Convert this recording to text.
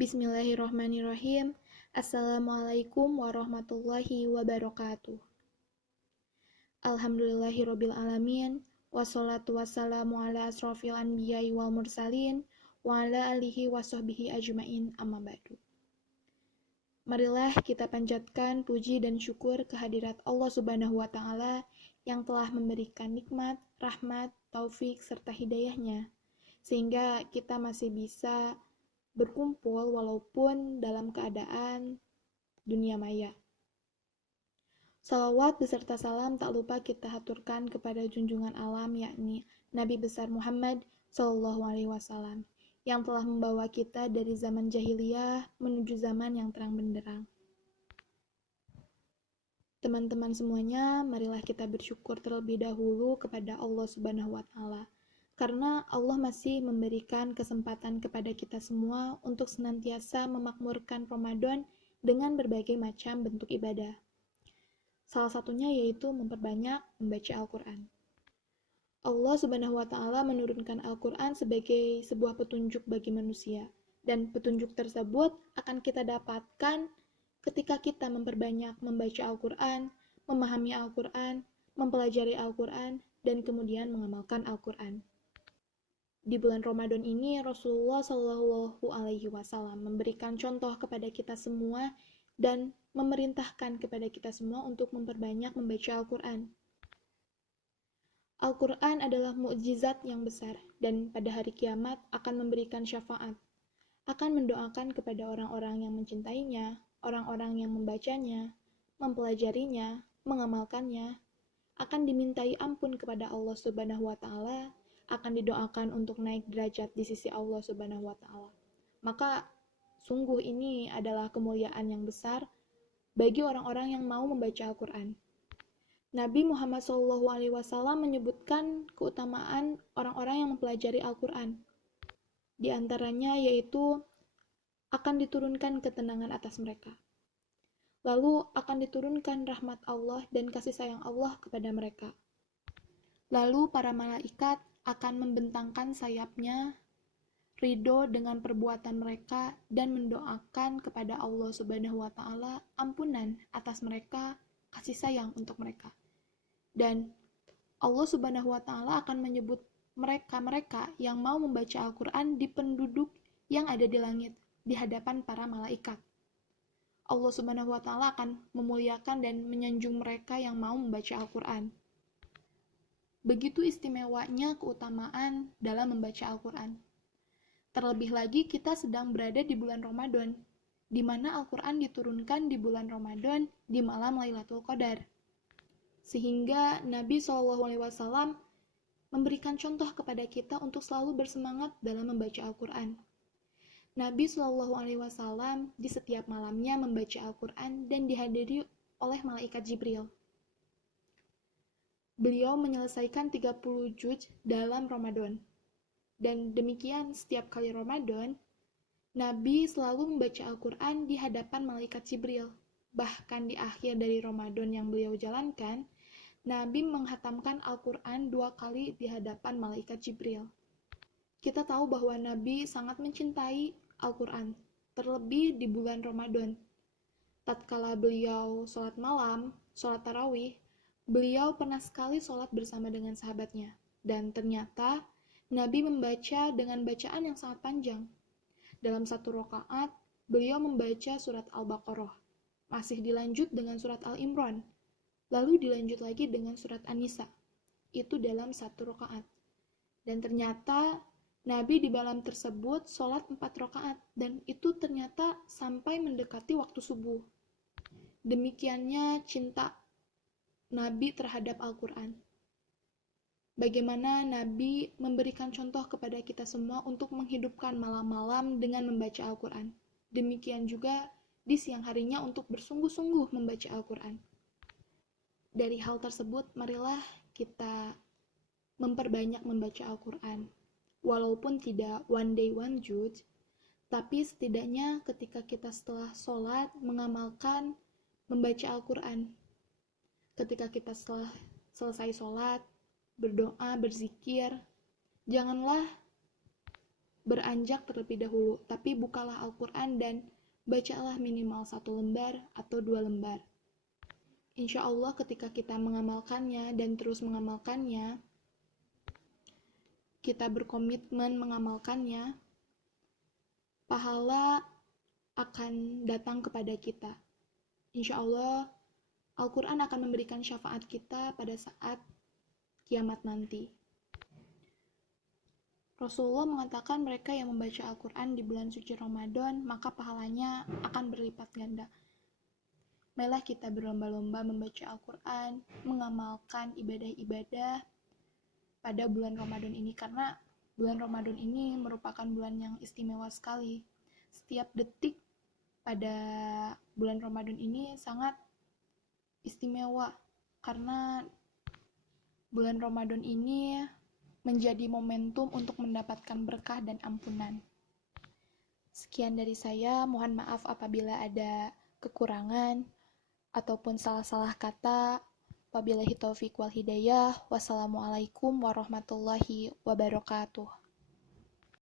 Bismillahirrahmanirrahim. Assalamualaikum warahmatullahi wabarakatuh. Alhamdulillahirabbil alamin. Wassalatu wassalamu ala asrofil anbiya'i wal mursalin wa ala alihi washabbihi ajmain, amma ba'du. Marilah kita panjatkan puji dan syukur kehadirat Allah Subhanahu wa taala yang telah memberikan nikmat, rahmat, taufik serta hidayahnya sehingga kita masih bisa berkumpul walaupun dalam keadaan dunia maya. Salawat beserta salam tak lupa kita haturkan kepada junjungan alam, yakni Nabi besar Muhammad SAW, yang telah membawa kita dari zaman jahiliyah menuju zaman yang terang benderang. Teman-teman semuanya, marilah kita bersyukur terlebih dahulu kepada Allah Subhanahu wa taala. Karena Allah masih memberikan kesempatan kepada kita semua untuk senantiasa memakmurkan Ramadan dengan berbagai macam bentuk ibadah. Salah satunya yaitu memperbanyak membaca Al-Quran. Allah Subhanahu wa taala menurunkan Al-Quran sebagai sebuah petunjuk bagi manusia. Dan petunjuk tersebut akan kita dapatkan ketika kita memperbanyak membaca Al-Quran, memahami Al-Quran, mempelajari Al-Quran, dan kemudian mengamalkan Al-Quran. Di bulan Ramadan ini, Rasulullah Shallallahu Alaihi Wasallam memberikan contoh kepada kita semua dan memerintahkan kepada kita semua untuk memperbanyak membaca Al-Quran. Al-Quran adalah mukjizat yang besar dan pada hari kiamat akan memberikan syafaat, akan mendoakan kepada orang-orang yang mencintainya, orang-orang yang membacanya, mempelajarinya, mengamalkannya, akan dimintai ampun kepada Allah Subhanahu wa taala, akan didoakan untuk naik derajat di sisi Allah Subhanahu wa taala. Maka sungguh ini adalah kemuliaan yang besar bagi orang-orang yang mau membaca Al-Quran. Nabi Muhammad SAW menyebutkan keutamaan orang-orang yang mempelajari Al-Quran. Di antaranya yaitu akan diturunkan ketenangan atas mereka. Lalu akan diturunkan rahmat Allah dan kasih sayang Allah kepada mereka. Lalu para malaikat akan membentangkan sayapnya, ridho dengan perbuatan mereka, dan mendoakan kepada Allah Subhanahu wa taala ampunan atas mereka, kasih sayang untuk mereka. Dan Allah Subhanahu wa taala akan menyebut mereka yang mau membaca Al-Quran di penduduk yang ada di langit, di hadapan para malaikat. Allah Subhanahu wa taala akan memuliakan dan menyanjung mereka yang mau membaca Al-Quran. Begitu istimewanya keutamaan dalam membaca Al-Quran. Terlebih lagi kita sedang berada di bulan Ramadan, di mana Al-Quran diturunkan di bulan Ramadan di malam Lailatul Qadar. Sehingga Nabi SAW memberikan contoh kepada kita untuk selalu bersemangat dalam membaca Al-Quran. Nabi SAW di setiap malamnya membaca Al-Quran dan dihadiri oleh malaikat Jibril. Beliau menyelesaikan 30 juz dalam Ramadan. Dan demikian setiap kali Ramadan, Nabi selalu membaca Al-Quran di hadapan malaikat Jibril. Bahkan di akhir dari Ramadan yang beliau jalankan, Nabi menghatamkan Al-Quran 2 kali di hadapan malaikat Jibril. Kita tahu bahwa Nabi sangat mencintai Al-Quran, terlebih di bulan Ramadan. Tatkala beliau sholat malam, sholat tarawih, beliau pernah sekali sholat bersama dengan sahabatnya, dan ternyata Nabi membaca dengan bacaan yang sangat panjang. Dalam satu rakaat, beliau membaca surat Al-Baqarah, masih dilanjut dengan surat Al-Imran, lalu dilanjut lagi dengan surat An-Nisa. Itu dalam satu rakaat. Dan ternyata Nabi di malam tersebut sholat 4 rakaat, dan itu ternyata sampai mendekati waktu subuh. Demikiannya cinta Nabi terhadap Al-Quran. Bagaimana Nabi memberikan contoh kepada kita semua untuk menghidupkan malam-malam dengan membaca Al-Quran. Demikian juga di siang harinya untuk bersungguh-sungguh membaca Al-Quran. Dari hal tersebut, marilah kita memperbanyak membaca Al-Quran. Walaupun tidak one day one juz, tapi setidaknya ketika kita setelah sholat mengamalkan membaca Al-Quran. Ketika kita setelah selesai sholat, berdoa, berzikir, janganlah beranjak terlebih dahulu, tapi bukalah Al-Quran dan bacalah minimal 1 lembar atau 2 lembar. Insya Allah ketika kita mengamalkannya dan terus mengamalkannya, kita berkomitmen mengamalkannya, pahala akan datang kepada kita. Insya Allah, Al-Quran akan memberikan syafaat kita pada saat kiamat nanti. Rasulullah mengatakan mereka yang membaca Al-Quran di bulan suci Ramadan, maka pahalanya akan berlipat ganda. Marilah kita berlomba-lomba membaca Al-Quran, mengamalkan ibadah-ibadah pada bulan Ramadan ini, karena bulan Ramadan ini merupakan bulan yang istimewa sekali. Setiap detik pada bulan Ramadan ini sangat istimewa, karena bulan Ramadan ini menjadi momentum untuk mendapatkan berkah dan ampunan. Sekian dari saya, mohon maaf apabila ada kekurangan ataupun salah-salah kata. Wabillahi taufiq wal hidayah. Wassalamualaikum warahmatullahi wabarakatuh.